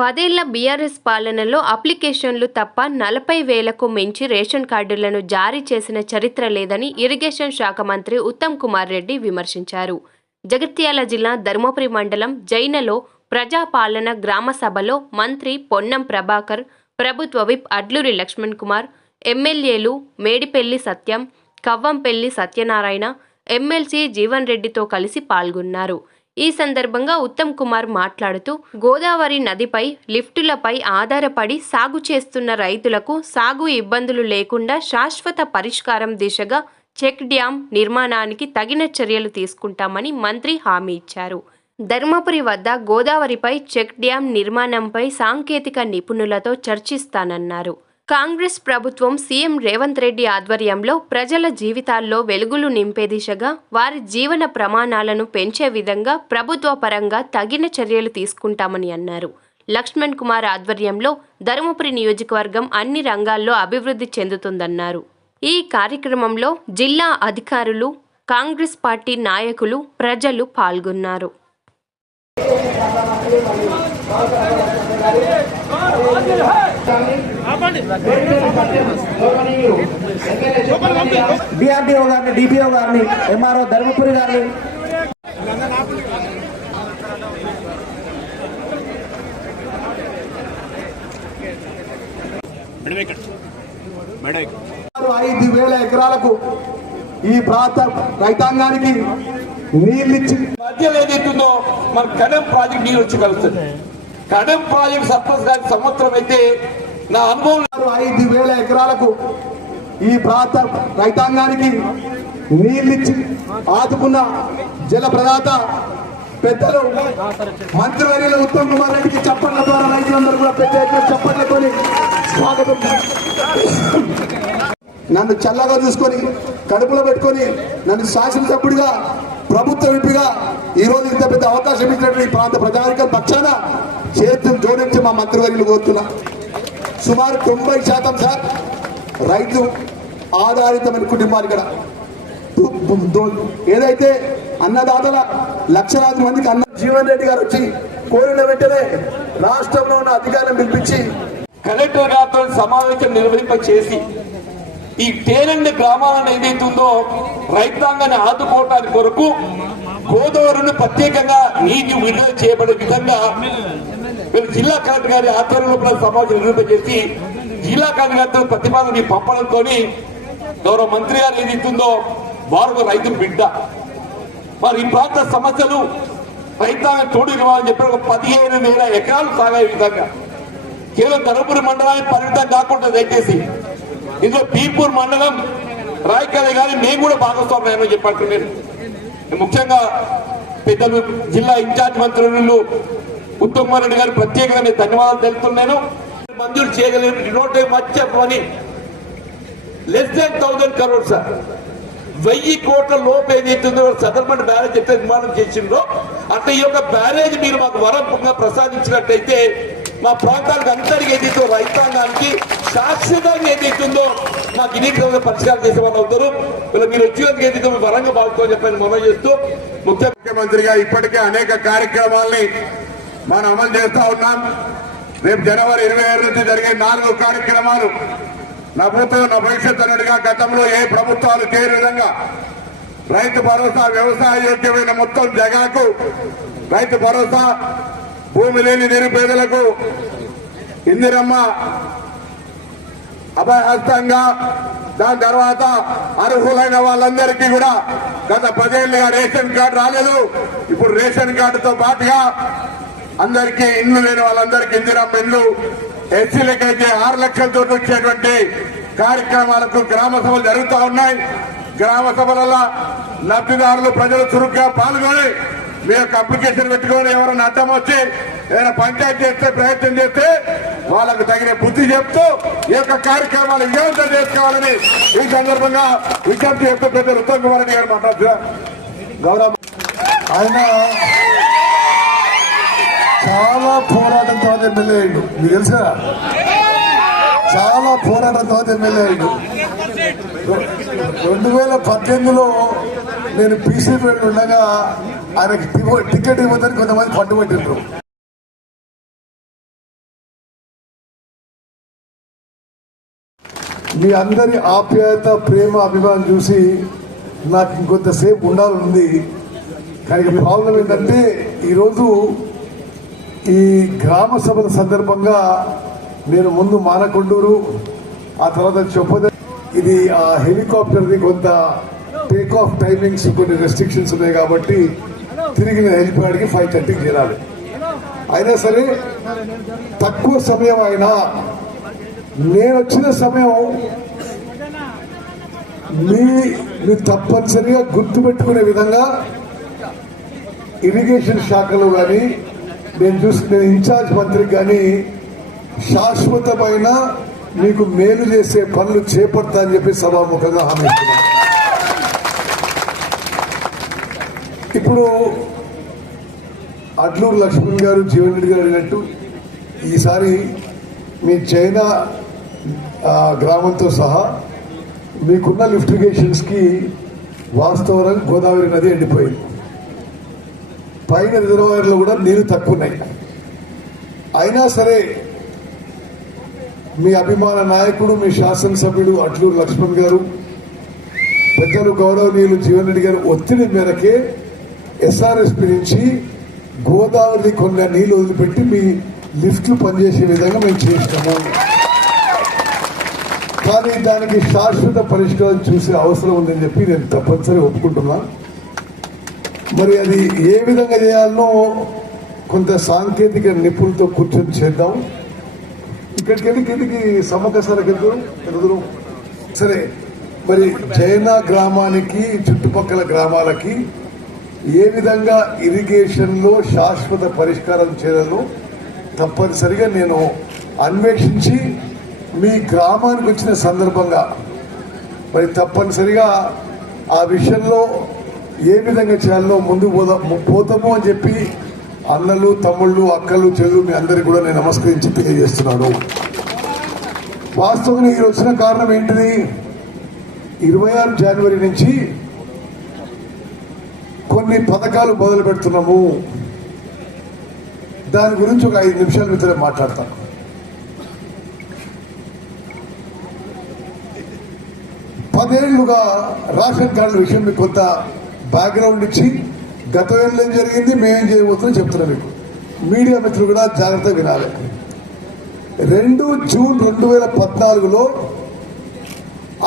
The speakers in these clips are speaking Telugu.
10 ఏళ్ల బీఆర్ఎస్ పాలనలో అప్లికేషన్లు తప్ప 40,000కు మించి రేషన్ కార్డులను జారీ చేసిన చరిత్ర లేదని ఇరిగేషన్ శాఖ మంత్రి ఉత్తమ్ కుమార్ రెడ్డి విమర్శించారు. జగిత్యాల జిల్లా ధర్మపురి మండలం జైనలో ప్రజాపాలన గ్రామ సభలో మంత్రి పొన్నం ప్రభాకర్, ప్రభుత్వ విప్ అడ్లూరి లక్ష్మణ్ కుమార్, ఎమ్మెల్యేలు మేడిపల్లి సత్యం, కవ్వంపల్లి సత్యనారాయణ, ఎమ్మెల్సీ జీవన్ రెడ్డితో కలిసి పాల్గొన్నారు. ఈ సందర్భంగా ఉత్తమ్ కుమార్ మాట్లాడుతూ గోదావరి నదిపై లిఫ్టులపై ఆధారపడి సాగు చేస్తున్న రైతులకు సాగు ఇబ్బందులు లేకుండా శాశ్వత పరిష్కారం దిశగా చెక్ డ్యాం నిర్మాణానికి తగిన చర్యలు తీసుకుంటామని మంత్రి హామీ ఇచ్చారు. ధర్మపురి వద్ద గోదావరిపై చెక్ డ్యాం నిర్మాణంపై సాంకేతిక నిపుణులతో చర్చిస్తానన్నారు. కాంగ్రెస్ ప్రభుత్వం సీఎం రేవంత్ రెడ్డి ఆధ్వర్యంలో ప్రజల జీవితాల్లో వెలుగులు నింపే దిశగా వారి జీవన ప్రమాణాలను పెంచే విధంగా ప్రభుత్వ పరంగా తగిన చర్యలు తీసుకుంటామని అన్నారు. లక్ష్మణ్ కుమార్ ఆధ్వర్యంలో ధర్మపురి నియోజకవర్గం అన్ని రంగాల్లో అభివృద్ధి చెందుతుందన్నారు. ఈ కార్యక్రమంలో జిల్లా అధికారులు, కాంగ్రెస్ పార్టీ నాయకులు, ప్రజలు పాల్గొన్నారు. డిఆర్డీఓ గారిని, డిపిఓ గారిని, ఎంఆర్ఓ ధర్మపురి గారిని ఐదు వేల ఎకరాలకు ఈ ప్రాంత రైతాంగానికి నీళ్ళిచ్చి మధ్యలో ఏదైతుందో మన కడెం ప్రాజెక్ట్ నీళ్ళు వచ్చి కలుస్తుంది. కడెం ప్రాజెక్ట్ సర్పంచ్ గారి సంవత్సరం అయితే నా అనుభవం 5,000 ఎకరాలకు ఈ ప్రాంత రైతాంగానికి నీళ్ళిచ్చి ఆదుకున్న జల ప్రదాత పెద్దలు మంత్రివర్యులు ఉత్తమ్ కుమార్ రెడ్డికి చప్పట్ల ద్వారా రైతులందరూ కూడా పెద్ద ఎత్తున చప్పట్లతో స్వాగతం. నన్ను చల్లగా చూసుకొని కడుపులో పెట్టుకొని నన్ను శాసనసభ్యుడిగా, ప్రభుత్వ విప్పిగా ఈరోజు ఇంత పెద్ద అవకాశం ఇచ్చినట్టు ఈ ప్రాంత ప్రజానికం పక్షాన చేతులు జోడించి మా మంత్రివర్యులు కోరుతున్నా. సుమారు 90% సార్ రైతు ఆధారితమైన కుటుంబాలు ఇక్కడ. ఏదైతే అన్నదాతల లక్షలాది మందికి అన్న జీవన్ రెడ్డి గారు వచ్చి కోరిన వెంటనే రాష్ట్రంలో ఉన్న అధికారులను పిలిపించి కలెక్టర్ గారితో సమావేశం నిర్వహింప చేసి ఈ టేలెంట్ గ్రామాలను ఏదైతుందో రైతాంగాన్ని ఆదుకోవటానికి కొరకు గోదావరిని ప్రత్యేకంగా నీటి విడుదల చేయబడే విధంగా జిల్లా కలెక్టర్ గారి ఆధ్వర్యంలో సమావేశం నిర్వహింపజేసి జిల్లా కలెక్టర్ గారితో ప్రతిపాదన పంపడంతో గౌరవ మంత్రి గారు ఏదైతుందో వారు రైతు బిడ్డ. మరి ఈ ప్రాంత సమస్యలు రైతాంగం తోడు ఇవ్వాలని చెప్పి 15,000 ఎకరాలు సాగే విధంగా కేవలం ధర్మపురి మండలానికి పరిమితం కాకుండా దయచేసి ఇందులో పీపూర్ మండలం రాయకల్ గారి మేము కూడా భాగస్వామ్యం చెప్పంటున్నాను. ముఖ్యంగా పెద్దలు జిల్లా ఇన్ఛార్జ్ మంత్రులు ఉత్తమ్ కుమార్ రెడ్డి గారు ప్రత్యేకంగా ధన్యవాదాలు తెలుపుతున్నాను. మంజూరు చేయగలిగిన నోట్ మధ్య పని లెస్ దాన్ 1,000 crores సార్. 1000 కోట్ల లోపు ఏదైతుందో సదర్మెంట్ బ్యారేజ్ ఎట్లా నిర్మాణం చేసిందో అట్లా ఈ యొక్క బ్యారేజ్ మీరు మాకు వరంగా ప్రసాదించినట్టయితే మా ప్రాంతాలకు అందరికీ ఏదైతే రైతాంగానికి శాశ్వతంగా ఏదైతుందో మాకు ఇన్ని పరిష్కారం చేసే వాళ్ళు అవుతారు. మీరు వచ్చినందుకు ఏదైతే వరంగా బాగుతుందని చెప్పని మనం చేస్తూ ముఖ్యమంత్రిగా ఇప్పటికే అనేక కార్యక్రమాల్ని మనం అమలు చేస్తా ఉన్నాం. రేపు జనవరి 27 నుంచి జరిగే 4 కార్యక్రమాలు నా భూతం నా భవిష్యత్ అన్నట్టుగా గతంలో ఏ ప్రభుత్వాలు చేయని విధంగా రైతు భరోసా, వ్యవసాయ యోగ్యమైన మొత్తం జగాకు రైతు భరోసా, భూమి లేని నిరుపేదలకు ఇందిరమ్మ అభయహస్తంగా, దాని తర్వాత అర్హులైన వాళ్ళందరికీ కూడా గత 10 ఏళ్ళుగా రేషన్ కార్డు రాలేదు. ఇప్పుడు రేషన్ కార్డుతో పాటుగా అందరికీ ఇల్లు లేని వాళ్ళందరికీ ఇందిరమ్మ ఇల్లు, ఎస్సీలకైతే 6 లక్షలతో వచ్చేటువంటి కార్యక్రమాలకు గ్రామ సభలు జరుగుతూ ఉన్నాయి. గ్రామ సభలలో లబ్ధిదారులు ప్రజలు చురుగ్గా పాల్గొని మీ యొక్క అప్లికేషన్ పెట్టుకొని ఎవరైనా అడ్డం వచ్చి ఏదైనా పంచాయతీ చేస్తే ప్రయత్నం చేస్తే వాళ్ళకు తగిన బుద్ధి చెప్తూ ఈ యొక్క కార్యక్రమాలు విజయవంతం చేసుకోవాలని ఈ సందర్భంగా విజ్ఞప్తి చేస్తూ పెద్దలు ఉత్తమ్ కుమార్ రెడ్డి గారు మాట్లాడుతున్నారు. గౌరవ ఆయన చాలా పోరాటంతో ఎమ్మెల్యే అయ్యాడు. మీకు తెలుసా, చాలా పోరాటంతో ఎమ్మెల్యే అయ్యాడు. 2018లో నేను పీసీ ఉండగా ఆయనకి టికెట్ ఇవ్వదని కొంతమంది పట్టుబట్టిండ్రు. మీ అందరి ఆప్యాయత ప్రేమ అభిమానం చూసి నాకు ఇంకొంతసేపు ఉండాలని, కానీ ప్రాబ్లం ఏంటంటే ఈరోజు ఈ గ్రామ సభల సందర్భంగా నేను ముందు మానకొండూరు, ఆ తర్వాత చొప్పద, ఇది ఆ హెలికాప్టర్ది కొంత టేక్ ఆఫ్ టైమింగ్స్ కొన్ని రెస్ట్రిక్షన్స్ ఉన్నాయి కాబట్టి తిరిగి నేను హెలిప్యాడ్కి 5:30కి చేరాలి. అయినా సరే తక్కువ సమయం అయినా నేను వచ్చిన సమయం మీ తప్పనిసరిగా గుర్తుపెట్టుకునే విధంగా ఇరిగేషన్ శాఖలో కానీ నేను ఇన్ఛార్జ్ మంత్రికి కానీ శాశ్వతమైన మీకు మేలు చేసే పనులు చేపడతా అని చెప్పి సభాముఖంగా హామీ ఇస్తున్నాను. ఇప్పుడు అడ్లూరు లక్ష్మణ్ గారు, జీవన్ రెడ్డి గారు అడిగినట్టు ఈసారి మీ చైనా గ్రామంతో సహా మీకున్న లిఫ్ట్ ఇరిగేషన్స్కి వాస్తవంగా గోదావరి నది ఎండిపోయింది. పైన రిజర్వాయర్లో కూడా నీళ్లు తక్కువ ఉన్నాయి. అయినా సరే మీ అభిమాన నాయకుడు, మీ శాసనసభ్యుడు అడ్లూరు లక్ష్మణ్ గారు, పెద్దలు గౌరవనీయులు జీవన్ రెడ్డి గారు ఒత్తిడి మేరకే ఎస్ఆర్ఎస్పి నుంచి గోదావరి కొన్ని నీళ్లు వదిలిపెట్టి మీ లిఫ్ట్లు పనిచేసే విధంగా మేము చేసినాము. కానీ దానికి శాశ్వత పరిష్కారం చూసే అవసరం ఉందని చెప్పి నేను తప్పనిసరి ఒప్పుకుంటున్నాను. మరి అది ఏ విధంగా చేయాలనో కొంత సాంకేతిక నిపుణులతో కూర్చొని చేద్దాం. ఇక్కడికి వెళ్ళి కిందికి సమ్మక్క సారకెళ్తారు సరే. మరి చైనా గ్రామానికి చుట్టుపక్కల గ్రామాలకి ఏ విధంగా ఇరిగేషన్లో శాశ్వత పరిష్కారం చేయాలో తప్పనిసరిగా నేను అన్వేషించి మీ గ్రామానికి వచ్చిన సందర్భంగా మరి తప్పనిసరిగా ఆ విషయంలో ఏ విధంగా చేయాలో ముందు పోతాము అని చెప్పి అన్నలు, తమ్ముళ్ళు, అక్కలు, చెల్లు మీ అందరికీ కూడా నేను నమస్కరించి తెలియజేస్తున్నాను. వాస్తవంగా ఈ వచ్చిన కారణం ఏంటిది? 26 జనవరి నుంచి కొన్ని పథకాలు మొదలు పెడుతున్నాము. దాని గురించి ఒక 5 నిమిషాల మీతో మాట్లాడతాను. పదేళ్లుగా రేషన్ కార్డుల విషయం మీకు కొంత బ్యాక్గ్రౌండ్ ఇచ్చి గత ఏళ్ళు ఏం జరిగింది, మేమేం చేయబోతుందో చెప్తున్నాం. మీకు మీడియా మిత్రులు కూడా జాగ్రత్తగా వినాలి. 2 జూన్ 2014లో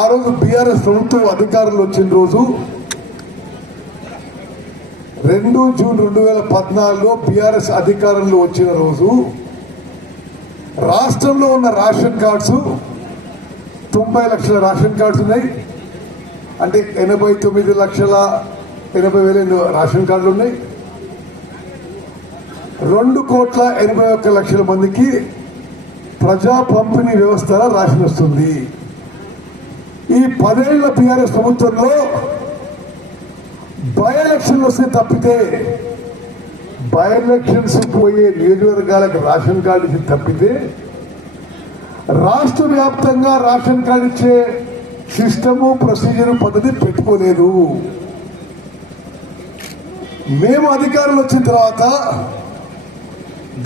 ఆ రోజు బీఆర్ఎస్ ప్రభుత్వం అధికారంలో వచ్చిన రోజు 2 జూన్ 2014లో బీఆర్ఎస్ అధికారంలో వచ్చిన రోజు రాష్ట్రంలో ఉన్న రేషన్ కార్డ్స్ 90 లక్షల రేషన్ కార్డ్స్ ఉన్నాయి. అంటే 89,80,000 రేషన్ కార్డులు ఉన్నాయి. 2,81,00,000 మందికి ప్రజా పంపిణీ వ్యవస్థ రేషన్ వస్తుంది. ఈ 10 ఏళ్ల బీఆర్ఎస్ ప్రభుత్వంలో బై ఎలక్షన్లు వస్తే తప్పితే బై ఎలక్షన్స్ పోయే నియోజకవర్గాలకు రేషన్ కార్డు ఇచ్చి తప్పితే రాష్ట్ర వ్యాప్తంగా రేషన్ కార్డు ఇచ్చే సిస్టము, ప్రొసీజర్, పద్ధతి పెట్టుకోలేదు. మేము అధికారంలో వచ్చిన తర్వాత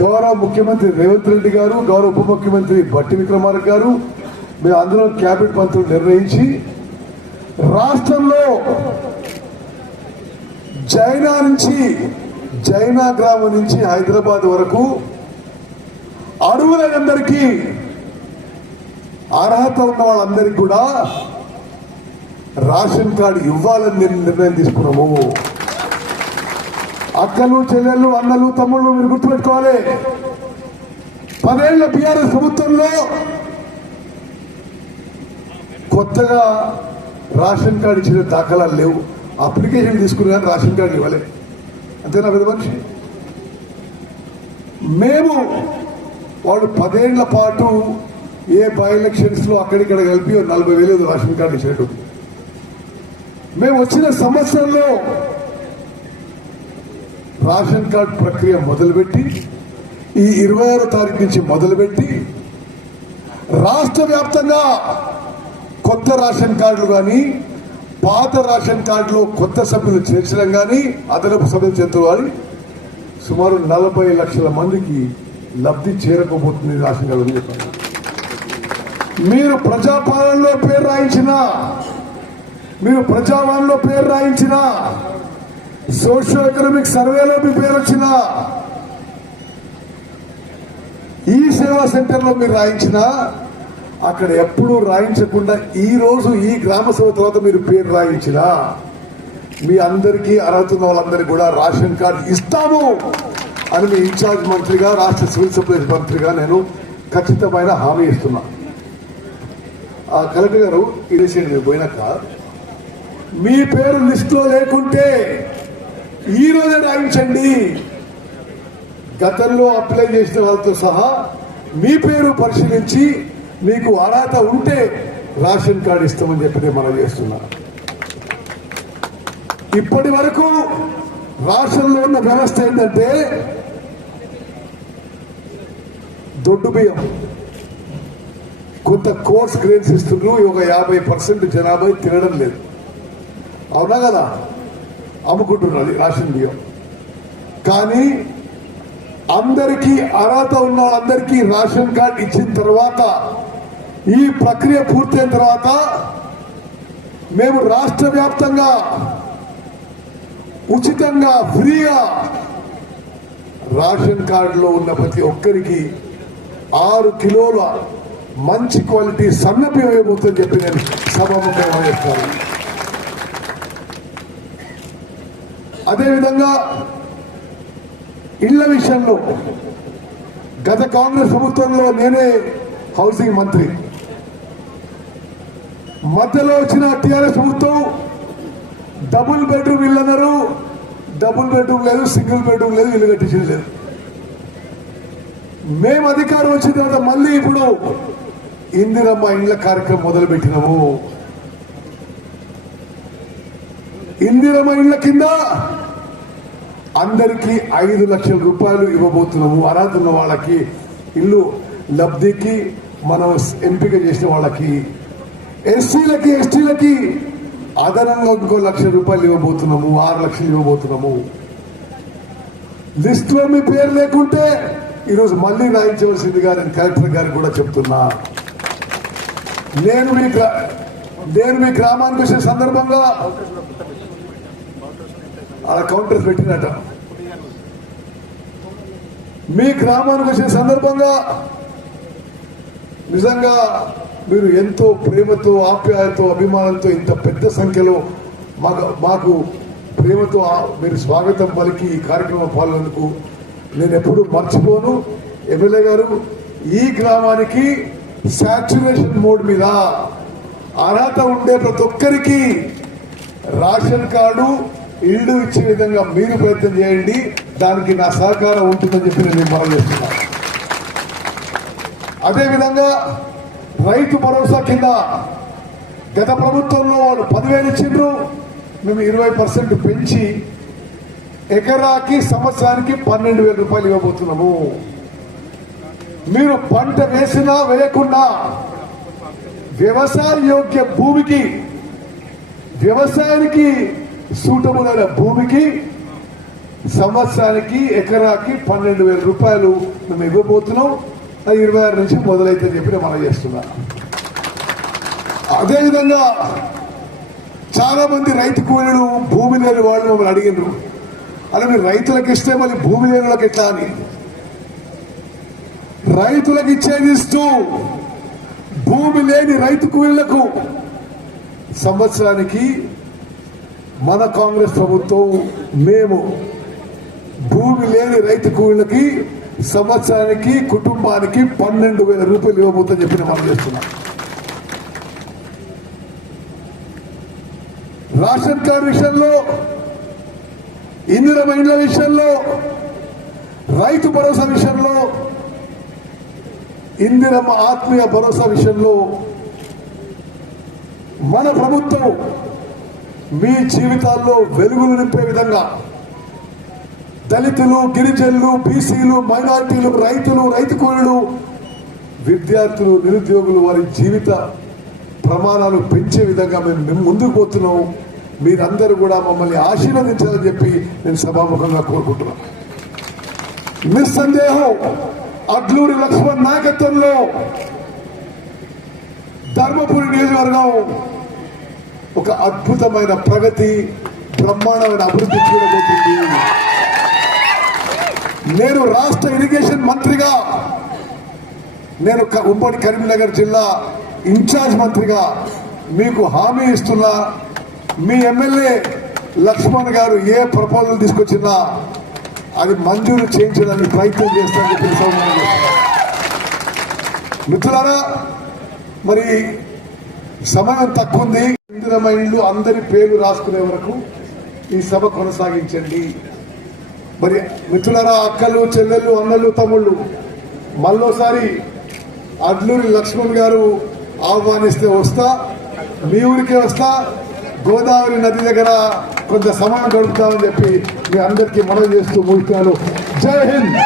గౌరవ ముఖ్యమంత్రి రేవంత్ రెడ్డి గారు, గౌరవ ఉప ముఖ్యమంత్రి బట్టి విక్రమార్క గారు, మేము అందరం క్యాబినెట్ మంత్రులు నిర్ణయించి రాష్ట్రంలో జైనా గ్రామం నుంచి హైదరాబాద్ వరకు అర్హులందరికీ, అర్హత ఉన్న వాళ్ళందరికీ కూడా రేషన్ కార్డు ఇవ్వాలని నిర్ణయం తీసుకున్నాము. అక్కలు, చెల్లెళ్ళు, అన్నలు, తమ్ముళ్ళు మీరు గుర్తుపెట్టుకోవాలి. 10 ఏళ్ల బీఆర్ఎస్ ప్రభుత్వంలో కొత్తగా రేషన్ కార్డు ఇచ్చిన దాఖలాలు లేవు. అప్లికేషన్ తీసుకుని కానీ రేషన్ కార్డు ఇవ్వలే. అంతేనా పెద్ద మనిషి? మేము వాళ్ళు 10 ఏళ్ల పాటు ఏ బై ఎలక్షన్స్ లో అక్కడిక్కడ కలిపి 40,000 రేషన్ కార్డు ఇచ్చినట్టు. మేము వచ్చిన సంవత్సరంలో రేషన్ కార్డు ప్రక్రియ మొదలుపెట్టి ఈ 26వ తారీఖు నుంచి మొదలుపెట్టి రాష్ట్ర వ్యాప్తంగా కొత్త రేషన్ కార్డులు కానీ, పాత రేషన్ కార్డులో కొత్త సభ్యులు చేర్చడం కానీ, అదనపు సభ్యులు చేర్చడం కానీ సుమారు 40 లక్షల మందికి లబ్ధి చేరకపోతుంది రేషన్ కార్డు అని చెప్పారు. మీరు ప్రజాపాలనలో పేరు రాయించిన, మీరు ప్రజావాణిలో పేరు రాయించిన, సోషియో ఎకనామిక్ సర్వేలో మీ పేరు వచ్చిన, ఈ సేవా సెంటర్లో మీరు రాయించిన, అక్కడ ఎప్పుడూ రాయించకుండా ఈ రోజు ఈ గ్రామ సభ తర్వాత మీరు పేరు రాయించిన మీ అందరికీ అర్హత ఉన్న వాళ్ళందరికీ కూడా రేషన్ కార్డు ఇస్తాము అని మీ ఇన్ఛార్జ్ మంత్రిగా, రాష్ట్ర సివిల్ సప్లైస్ మంత్రిగా నేను ఖచ్చితమైన హామీ ఇస్తున్నా. ఆ కలెక్టర్ గారు ఇదేసేయండి, మీరు పోయినాక మీ పేరు లిస్టులో లేకుంటే ఈ రోజే రాయించండి. గతంలో అప్లై చేసిన వాళ్ళతో సహా మీ పేరు పరిశీలించి మీకు అర్హత ఉంటే రేషన్ కార్డు ఇస్తామని చెప్పి మనం చేస్తున్నా. ఇప్పటి వరకు రాష్ట్రంలో ఉన్న వ్యవస్థ ఏంటంటే దొడ్డు బియ్యం కొంత కోర్స్ గ్రేడ్స్ ఇస్తున్నారు, ఒక 50% జనాభా తినడం లేదు. అవునా కదా? అమ్ముకుంటున్నది రేషన్ బియ్యం. కానీ అందరికీ అర్హత ఉన్న వాళ్ళందరికీ రేషన్ కార్డు ఇచ్చిన తర్వాత, ఈ ప్రక్రియ పూర్తయిన తర్వాత మేము రాష్ట్ర వ్యాప్తంగా ఉచితంగా ఫ్రీగా రేషన్ కార్డులో ఉన్న ప్రతి ఒక్కరికి 6 కిలోల మంచి క్వాలిటీ సన్న బియ్యం వేయబోతుందని చెప్పి నేను సభాముఖంగా చేస్తాను. అదేవిధంగా ఇళ్ల విషయంలో గత కాంగ్రెస్ ప్రభుత్వంలో నేనే హౌసింగ్ మంత్రి, మధ్యలో వచ్చిన టీఆర్ఎస్ ప్రభుత్వం డబుల్ బెడ్రూమ్ ఇల్లు అన్నారు. డబుల్ బెడ్రూమ్ లేదు, సింగిల్ బెడ్రూమ్ లేదు, ఇల్లు కట్టించేది లేదు. మేము అధికారం వచ్చిన తర్వాత మళ్ళీ ఇప్పుడు ఇందిరమ్మ ఇండ్ల కార్యక్రమం మొదలు పెట్టినాము. ఇందిరమ్మ ఇండ్ల కింద అందరికీ 5 లక్షల రూపాయలు ఇవ్వబోతున్నాము. అర్హత ఉన్న వాళ్ళకి, ఇల్లు లబ్ధికి మనం ఎంపిక చేసిన వాళ్ళకి, ఎస్సీలకి ఎస్టీలకి అదనంగా ఇంకో 1 లక్ష రూపాయలు ఇవ్వబోతున్నాము. 6 లక్షలు ఇవ్వబోతున్నాము. లిస్ట్ లో మీ పేరు లేకుంటే ఈరోజు మళ్ళీ రాయించవలసిందిగా నేను కలెక్టర్ గారికి కూడా చెప్తున్నా. నేను మీ గ్రామానికి వచ్చిన సందర్భంగా అలా కౌంటర్స్ పెట్టినట్ట, మీ గ్రామానికి వచ్చిన సందర్భంగా నిజంగా మీరు ఎంతో ప్రేమతో, ఆప్యాయతో, అభిమానంతో ఇంత పెద్ద సంఖ్యలో మాకు ప్రేమతో మీరు స్వాగతం పలికి ఈ కార్యక్రమం పాల్గొనేందుకు నేను ఎప్పుడు మర్చిపోను. ఎమ్మెల్యే గారు, ఈ గ్రామానికి సాచ్యురేషన్ మోడ్ మీద అర్హత ఉండే ప్రతి ఒక్కరికి రేషన్ కార్డు, ఇల్లు ఇచ్చే విధంగా మీరు ప్రయత్నం చేయండి. దానికి నా సహకారం ఉంటుందని చెప్పి నేను మనం చేస్తున్నాను. అదేవిధంగా రైతు భరోసా కింద గత ప్రభుత్వంలో వాళ్ళు 10,000 ఇచ్చిండ్రు, మేము 20% పెంచి ఎకరాకి సంవత్సరానికి 12,000 రూపాయలు ఇవ్వబోతున్నాము. మీరు పంట వేసినా వేయకున్నా వ్యవసాయ యోగ్య భూమికి, వ్యవసాయానికి సూటబుల్ అయిన భూమికి సంవత్సరానికి ఎకరాకి 12,000 రూపాయలు మేము ఇవ్వబోతున్నాం. 26 నుంచి మొదలైతే చెప్పి మనం చేస్తున్నాం. అదేవిధంగా చాలా మంది రైతు కూలీలు, భూమి లేని వాళ్ళు మమ్మల్ని అడిగినారు, అలా మీరు రైతులకు ఇస్తే మళ్ళీ భూమి లేని వాళ్ళకి ఎట్లా అని. రైతులకు ఇచ్చేది ఇస్తూ భూమి లేని రైతు కూలీలకు సంవత్సరానికి మన కాంగ్రెస్ ప్రభుత్వం మేము భూమి లేని రైతు కూలీలకి సంవత్సరానికి కుటుంబానికి 12,000 రూపాయలు ఇవ్వబోతుందని చెప్పి మనం చేస్తున్నాం. రేషన్ కార్డు విషయంలో, ఇందిరమ్మ ఇండ్ల విషయంలో, రైతు భరోసా విషయంలో, ఇందిరమ్మ ఆత్మీయ భరోసా విషయంలో మన ప్రభుత్వం మీ జీవితాల్లో వెలుగులు నింపే విధంగా దళితులు, గిరిజనులు, బీసీలు, మైనారిటీలు, రైతులు, రైతు కూలీలు, విద్యార్థులు, నిరుద్యోగులు వారి జీవిత ప్రమాణాలు పెంచే విధంగా మేము ముందుకు పోతున్నాం. మీరందరూ కూడా మమ్మల్ని ఆశీర్వదించాలని చెప్పి నేను సభాముఖంగా కోరుకుంటున్నాను. నిస్సందేహం అడ్లూరి లక్ష్మణ్ నాయకత్వంలో ధర్మపురి నియోజకవర్గం ఒక అద్భుతమైన ప్రగతి, బ్రహ్మాండమైన అభివృద్ధి చూడబోతుంది. నేను రాష్ట్ర ఇరిగేషన్ మంత్రిగా, నేను ఉమ్మడి కరీంనగర్ జిల్లా ఇన్ఛార్జ్ మంత్రిగా మీకు హామీ ఇస్తున్నా, మీ ఎమ్మెల్యే లక్ష్మణ్ గారు ఏ ప్రపోజల్ తీసుకొచ్చినా అది మంజూరు చేయించడానికి ప్రయత్నం చేస్తానని చెప్పి మిత్రులారా, మరి సమయం తక్కువ ఉంది. ఇందిరమ్మ ఇళ్ళు అందరి పేర్లు రాసుకునే వరకు ఈ సభ కొనసాగించండి. మరి మిత్రులారా, అక్కలు, చెల్లెళ్ళు, అన్నలు, తమ్ముళ్ళు, మళ్ళోసారి అడ్లూరి లక్ష్మణ్ గారు ఆహ్వానిస్తే వస్తా, మీ ఊరికే వస్తా, గోదావరి నది దగ్గర కొంత సమయం గడుపుతామని చెప్పి మీ అందరికీ మనవి చేస్తూ ముగిస్తున్నాను. జై హింద్.